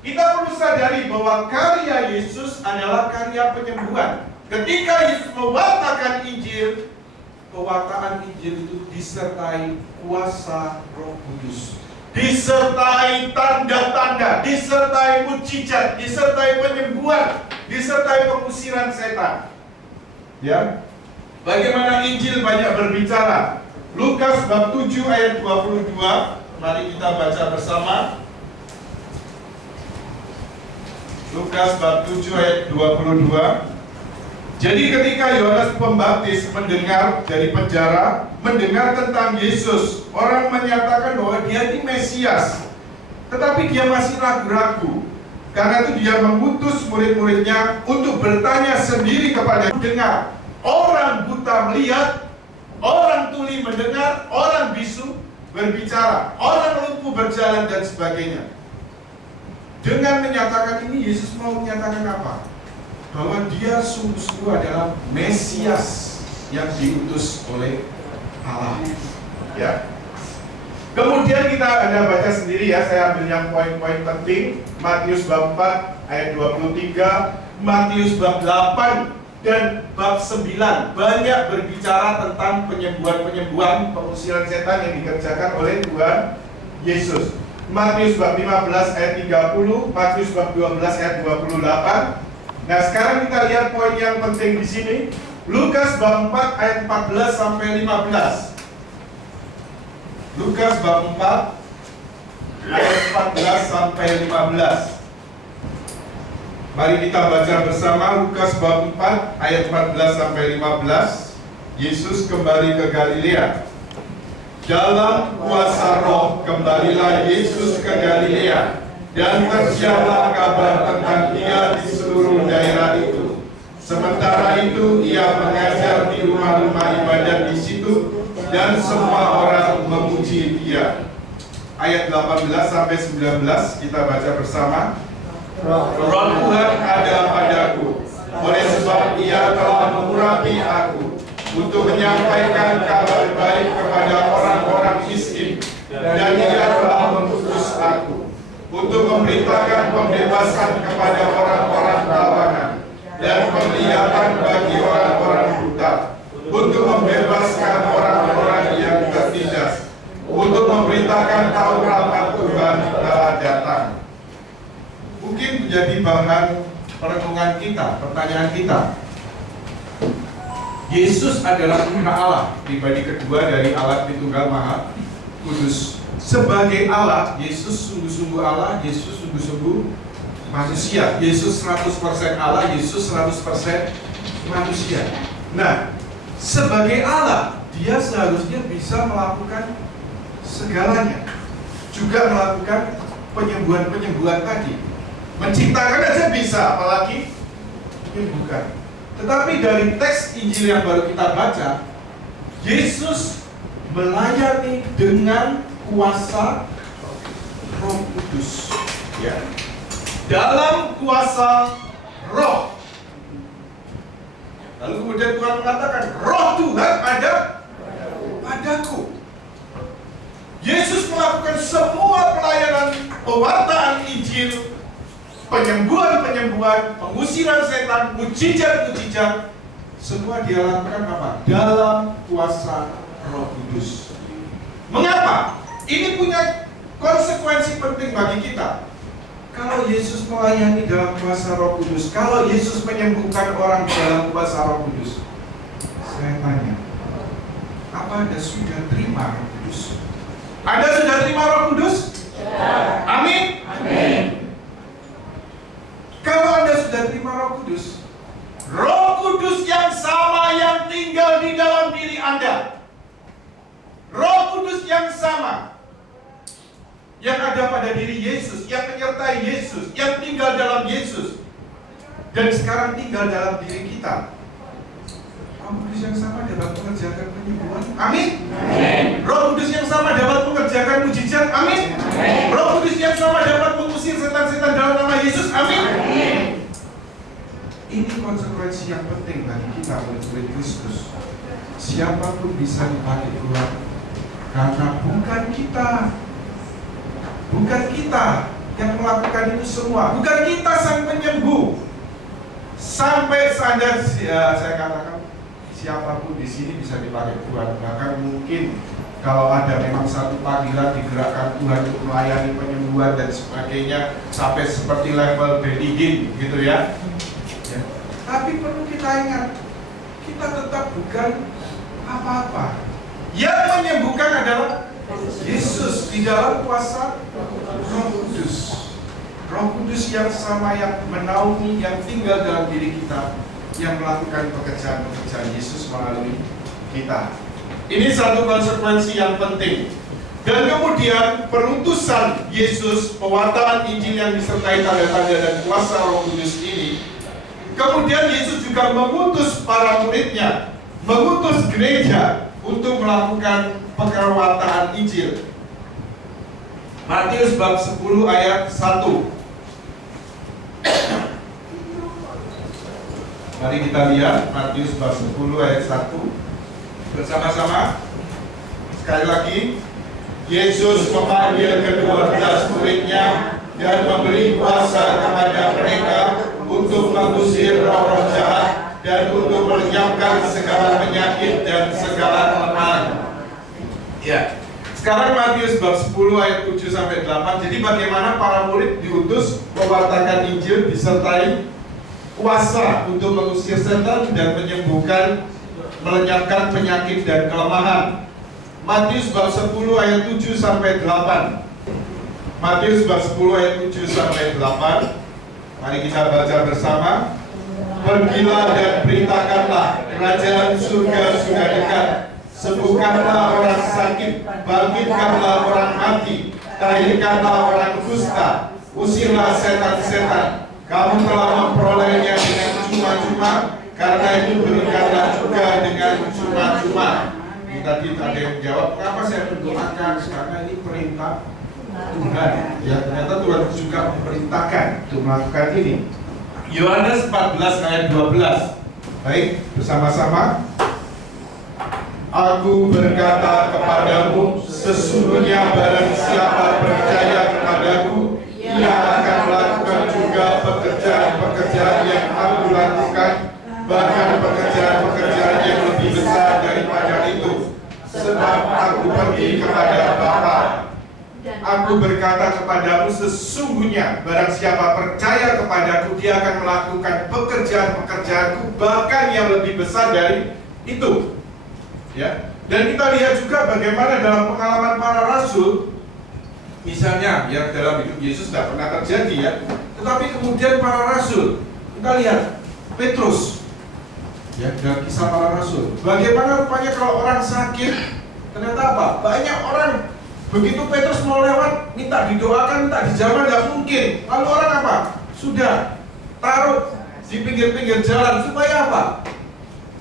Kita perlu sadari bahwa karya Yesus adalah karya penyembuhan. Ketika Yesus mewartakan Injil, pewartaan Injil itu disertai kuasa Roh Kudus, disertai tanda-tanda, disertai mujizat, disertai penyembuhan, disertai pengusiran setan. Ya, bagaimana Injil banyak berbicara? Lukas bab 7 ayat 22. Mari kita baca bersama. Lukas bab 7 ayat 22. Jadi ketika Yohanes Pembaptis mendengar dari penjara, mendengar tentang Yesus, orang menyatakan bahwa dia ini Mesias. Tetapi dia masih ragu-ragu. Karena itu dia mengutus murid-muridnya untuk bertanya sendiri kepada dengar. Orang buta melihat, orang tuli mendengar, orang bisu berbicara, orang lumpuh berjalan dan sebagainya. Dengan menyatakan ini, Yesus mau menyatakan apa? Bahwa dia sungguh-sungguh adalah Mesias yang diutus oleh Allah. Ya. Kemudian kita Anda baca sendiri ya, saya ambil yang poin-poin penting. Matius bab 4 ayat 23, Matius bab 8 dan bab 9 banyak berbicara tentang penyembuhan-penyembuhan, pengusiran setan yang dikerjakan oleh Tuhan Yesus. Matius bab 15 ayat 30, Matius bab 12 ayat 28. Nah, sekarang kita lihat poin yang penting di sini. Lukas bab 4 ayat 14 sampai 15. Lukas bab 4 ayat 14 sampai 15. Mari kita baca bersama Lukas bab 4 ayat 14 sampai 15. Yesus kembali ke Galilea. Dalam kuasa Roh kembalilah Yesus ke Galilea, dan tersiarlah kabar tentang dia di seluruh daerah itu. Sementara itu ia mengajar di rumah-rumah ibadat di situ, dan semua orang memuji dia. Ayat 18 sampai 19 kita baca bersama. Roh Tuhan ada padaku, oleh sebab ia telah mengurapi aku untuk menyampaikan kabar baik kepada orang-orang miskin, dan ia telah mengutus aku untuk memberitakan pembebasan kepada orang-orang tawanan dan penglihatan bagi orang-orang buta, untuk membebaskan orang-orang yang tertindas, untuk memberitakan tahun rahmat Tuhan telah datang. Mungkin menjadi bahan perenungan kita, pertanyaan kita. Yesus adalah Putra Allah, pribadi kedua dari Allah Tritunggal Maha Kudus. Sebagai Allah, Yesus sungguh-sungguh Allah, Yesus sungguh-sungguh manusia. Yesus 100% Allah, Yesus 100% manusia. Nah, sebagai Allah, dia seharusnya bisa melakukan segalanya. Juga melakukan penyembuhan-penyembuhan tadi. Menciptakan aja bisa, apalagi menyembuhkan. Tetapi dari teks Injil yang baru kita baca, Yesus melayani dengan kuasa Roh Kudus, ya. Dalam kuasa Roh. Lalu kemudian Tuhan mengatakan, Roh Tuhan ada padaku. Yesus melakukan semua pelayanan pewartaan Injil, penyembuhan-penyembuhan, pengusiran setan, mujizat-mujizat, semua dia lakukan apa? Dalam kuasa Roh Kudus. Mengapa? Ini punya konsekuensi penting bagi kita. Kalau Yesus melayani dalam kuasa Roh Kudus, kalau Yesus menyembuhkan orang dalam kuasa Roh Kudus, saya tanya, apa Anda sudah terima Roh Kudus? Anda sudah terima Roh Kudus? Ya. Amin? Amin. Kalau Anda sudah terima Roh Kudus, Roh Kudus yang sama yang tinggal di dalam diri Anda, Roh Kudus yang sama yang ada pada diri Yesus, yang menyertai Yesus, yang tinggal dalam Yesus, dan sekarang tinggal dalam diri kita. Roh Kudus yang sama dapat mengerjakan penyembuhan. Amin. Amin. Roh Kudus yang sama dapat mengerjakan mujizat. Amin. Amin. Roh Kudus yang sama dapat mengusir setan-setan dalam nama Yesus. Amin. Amin. Ini konsekuensi yang penting bagi kita murid Kristus. Siapapun bisa dipakai Tuhan, karena bukan kita yang melakukan itu semua. Bukan kita sang penyembuh. Sampai sadar, saya katakan siapapun di sini bisa dipakai Tuhan. Bahkan mungkin kalau ada memang satu panggilan digerakkan Tuhan untuk melayani penyembuhan dan sebagainya sampai seperti level Benny Hinn gitu ya. Tapi perlu kita ingat, kita tetap bukan apa-apa. Yang menyembuhkan adalah Yesus di dalam kuasa Roh Kudus. Roh Kudus yang sama, yang menaungi, yang tinggal dalam diri kita, yang melakukan pekerjaan-pekerjaan Yesus melalui kita. Ini satu konsekuensi yang penting. Dan kemudian perutusan Yesus, pewartaan Injil yang disertai tanda-tanda dan kuasa Roh Kudus ini, kemudian Yesus juga mengutus para muridnya, mengutus gereja untuk melakukan pewartaan Injil. Matius bab 10 ayat 1. Mari kita lihat Matius bab 10 ayat 1 bersama-sama. Sekali lagi, Yesus memanggil ke-12 muridnya dan memberi kuasa kepada mereka untuk mengusir roh-roh jahat dan untuk melenyapkan segala penyakit dan segala kelemahan. Ya. Sekarang Matius bab 10 ayat 7 sampai 8. Jadi bagaimana para murid diutus mewartakan Injil disertai kuasa untuk mengusir setan dan menyembuhkan, melenyapkan penyakit dan kelemahan. Matius bab 10 ayat 7 sampai 8. Matius bab 10 ayat 7 sampai 8. Mari kita baca bersama. Pergilah dan beritakanlah, kerajaan surga sudah dekat. Sembuhkanlah orang sakit, bangkitkanlah orang mati, tahirkanlah orang kusta, usirlah setan-setan. Kamu telah memperolehnya dengan cuma-cuma, karena itu berikanlah juga dengan cuma-cuma. Tadi ada yang jawab, kenapa saya berdoakan? Karena ini perintah Tuhan. Ya, ternyata Tuhan juga memerintahkan untuk melakukan ini. Yohanes 14 ayat 12. Baik, bersama-sama. Aku berkata kepadamu, sesungguhnya barang siapa percaya kepadaku, ia akan melakukan juga pekerjaan-pekerjaan yang aku lakukan, bahkan pekerjaan-pekerjaan yang lebih besar daripada itu, sebab aku pergi kepada Bapa. Aku berkata kepadamu, sesungguhnya barang siapa percaya kepadaku, dia akan melakukan pekerjaan-pekerjaanku, bahkan yang lebih besar dari itu. Ya, dan kita lihat juga bagaimana dalam pengalaman para rasul, misalnya yang dalam hidup Yesus tidak pernah terjadi ya, tetapi kemudian para rasul, kita lihat Petrus, ya, dalam kisah para rasul, bagaimana rupanya kalau orang sakit, ternyata apa? Banyak orang, begitu Petrus mau lewat, minta didoakan, minta dijamah, tidak mungkin. Lalu orang apa? Sudah taruh di pinggir-pinggir jalan supaya apa?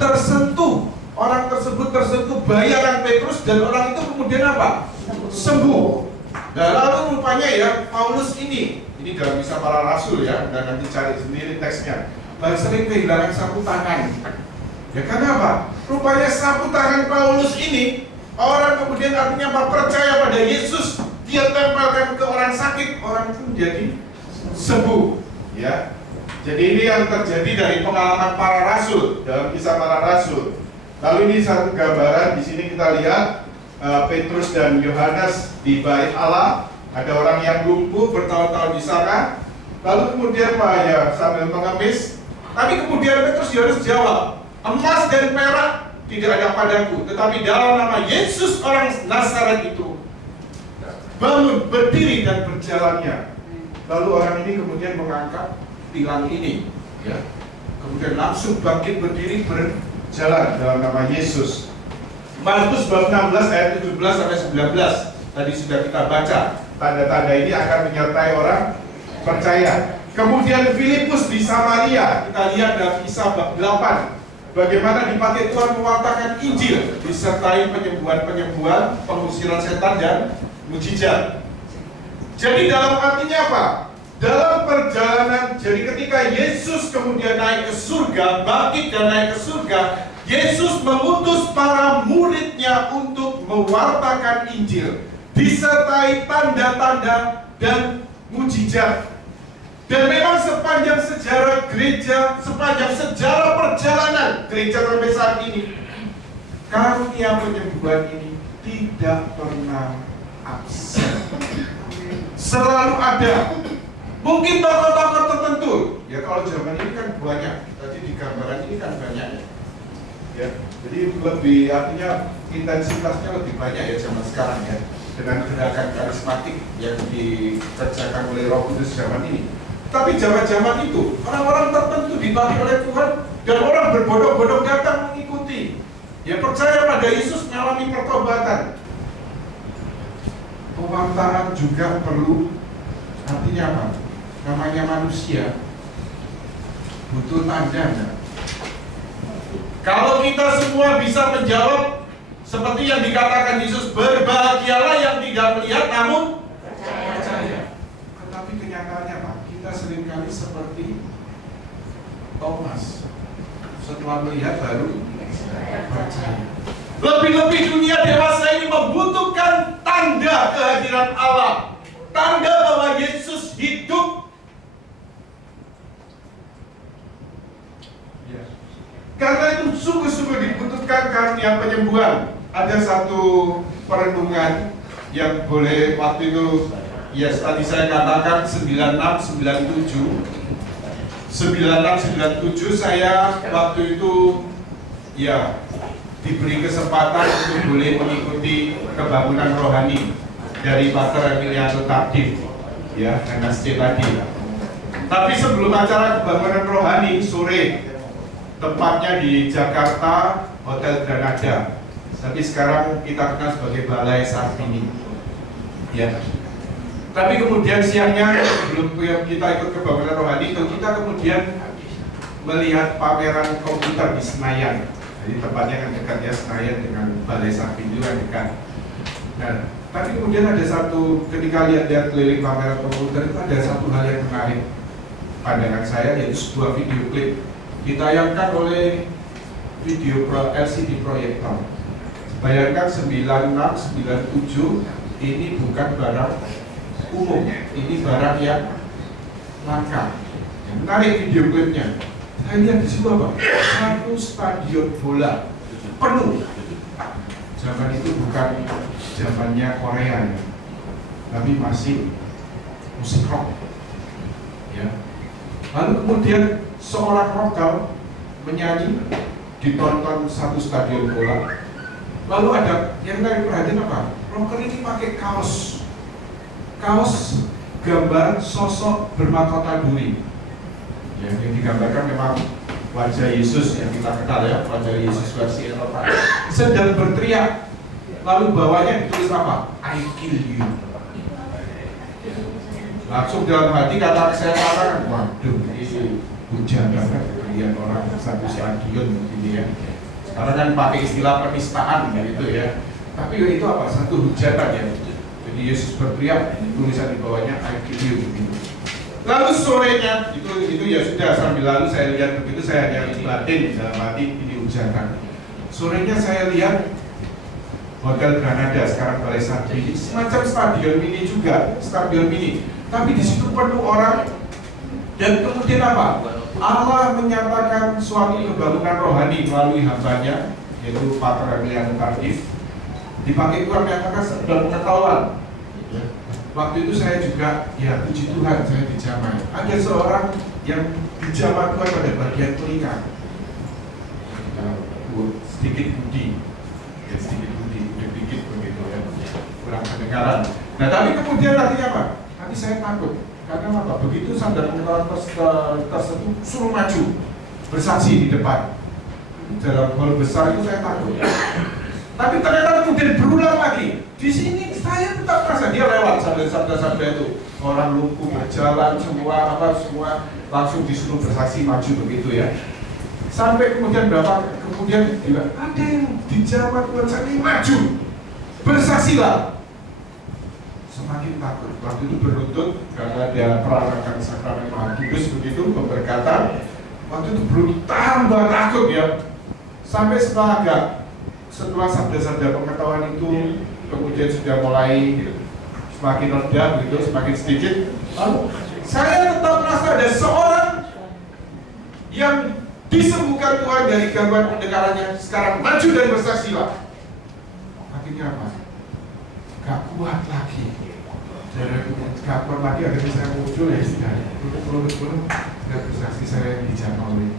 Tersentuh. Orang tersebut tersentuh bayaran Petrus dan orang itu kemudian apa? Sembuh. Nah, lalu rupanya ya Paulus ini dalam kisah para rasul ya, dan nanti cari sendiri teksnya. Sering kehilangan sapu tangan. Ya karena apa? Rupanya sapu tangan Paulus ini, orang kemudian artinya apa? Percaya pada Yesus, dia tempelkan ke orang sakit, orang itu menjadi sembuh. Ya. Jadi ini yang terjadi dari pengalaman para rasul dalam kisah para rasul. Lalu ini satu gambaran, di sini kita lihat Petrus dan Yohanes di bait Allah. Ada orang yang lumpuh bertahun-tahun di sana. Lalu kemudian ya sambil mengemis. Tapi kemudian Petrus Yohanes jawab, emas dan perak tidak ada padaku, tetapi dalam nama Yesus orang Nazaret itu, bangun, berdiri dan berjalannya. Lalu orang ini kemudian mengangkat tiang ini, ya. Kemudian langsung bangkit berdiri jalan dalam nama Yesus. Markus bab 16 ayat 17 sampai 19. Tadi sudah kita baca. Tanda-tanda ini akan menyertai orang percaya. Kemudian Filipus di Samaria, kita lihat dalam kisah bab 8. Bagaimana dipakai Tuhan mewartakan Injil disertai penyembuhan-penyembuhan, pengusiran setan dan mujizat. Jadi dalam artinya apa? Dalam perjalanan, jadi ketika Yesus kemudian naik ke surga, bangkit dan naik ke surga, Yesus mengutus para muridnya untuk mewartakan Injil, disertai tanda-tanda dan mujizat. Dan memang sepanjang sejarah gereja, sepanjang sejarah perjalanan gereja sampai saat ini, karunia penyembuhan ini tidak pernah absen. Selalu ada. Mungkin tokoh-tokoh tertentu, ya kalau zaman ini kan banyak. Tadi di gambaran ini kan banyak ya. Jadi lebih, artinya intensitasnya lebih banyak ya zaman sekarang ya, dengan gerakan karismatik yang dikerjakan oleh Roh Kudus zaman ini. Tapi zaman-zaman itu orang-orang tertentu dipakai oleh Tuhan dan orang berbondong-bondong datang mengikuti. Ya percaya pada Yesus, mengalami pertobatan. Pewartaan juga perlu. Artinya apa? Namanya manusia butuh tanda. Enggak? Kalau kita semua bisa menjawab seperti yang dikatakan Yesus, berbahagialah yang tidak melihat namun percaya. Tetapi kenyataannya apa? Kita seringkali seperti Thomas, setelah melihat baru percaya. Lebih-lebih dunia dewasa ini membutuhkan tanda kehadiran Allah, tanda bahwa Yesus hidup. Karena itu sungguh-sungguh dibutuhkan karunia penyembuhan. Ada satu perenungan yang boleh waktu itu, tadi saya katakan 96-97 saya waktu itu diberi kesempatan untuk boleh mengikuti kebangunan rohani dari Pastor Emiliano Tardif NSC tadi. Tapi sebelum acara kebangunan rohani sore, tempatnya di Jakarta, Hotel Granada. Tapi sekarang kita kenal sebagai Balai Sartini. Tapi kemudian siangnya sebelum kita ikut kebangunan rohani itu, kita kemudian melihat pameran komputer di Senayan. Jadi tempatnya kan dekat ya, Senayan dengan Balai Sartini juga dekat. Nah, tapi kemudian ada satu, ketika lihat keliling pameran komputer itu ada satu hal yang menarik pandangan saya, yaitu sebuah video klip ditayangkan oleh video LCD proyektor. Bayangkan 96-97 ini bukan barang umum, ini barang yang langka. Menarik video klipnya. Saya lihat di situ apa? Satu stadion bola penuh. Zaman itu bukan zamannya Korea ya, tapi masih musik rock. Lalu kemudian seorang rocker menyanyi, ditonton satu stadion bola. Lalu ada yang dari perhatian apa? Rocker ini pakai kaos gambar sosok bermahkota duri. Yang digambarkan memang wajah Yesus yang kita kenal ya, wajah Yesus versi Eropa. Sedang berteriak, lalu bawahnya ditulis apa? I kill you. Langsung dalam hati saya katakan, waduh, ini hujan banget kalian orang satu stadion begini ya. Sekarang kan pakai istilah penistaan gitu ya. Tapi itu apa? Satu hujatan ya. Jadi Yesus berteriak, tulisan di bawahnya I kill you begitu. Lalu sorenya itu ya sudah, sambil lalu saya lihat begitu, saya hanya batin dalam hati ini hujatan. Sorenya saya lihat Hotel Granada, sekarang Balai Sartini, semacam stadion mini juga, stadion mini. Tapi di situ penuh orang. Dan kemudian apa? Allah menyatakan suatu kebangunan rohani melalui hambanya, yaitu Pastor Emiliano Tardif. Dipakai Tuhan menyatakan dalam pengetahuan. Waktu itu saya juga, puji Tuhan, saya dijamai. Ada seorang yang dijamah Tuhan pada bagian telinga. Sedikit budi, sedikit begitu ya, kurang pendengaran. Nah tapi kemudian artinya apa? Nanti saya takut. Karena apa? Begitu sadar pengetahuan tersebut suruh maju bersaksi di depan. Dalam hal besar itu saya takut. Tapi ternyata kemudian berulang lagi. Di sini saya tetap merasa dia lewat sabda-sabda itu. Orang lumpuh berjalan semua langsung disuruh bersaksi maju begitu ya. Sampai kemudian juga ada yang dijawab bersaksi maju, bersaksilah. Semakin takut. Waktu itu beruntut karena dia peranakan sakramen Maha Kudus begitu pemberkatan. Waktu itu beruntut tambah takut ya. Sampai setelah sabda-sabda pengetahuan itu kemudian sudah mulai semakin rendah begitu, semakin sedikit. Lalu saya tetap merasa ada seorang yang disembuhkan Tuhan dari gangguan pendengarannya, sekarang maju dan bersaksilah. Akhirnya apa? Gak kuat lagi. Gak kuat lagi, akhirnya saya muncul ya istilahnya. Belum gak bersaksi, saya dijamah oleh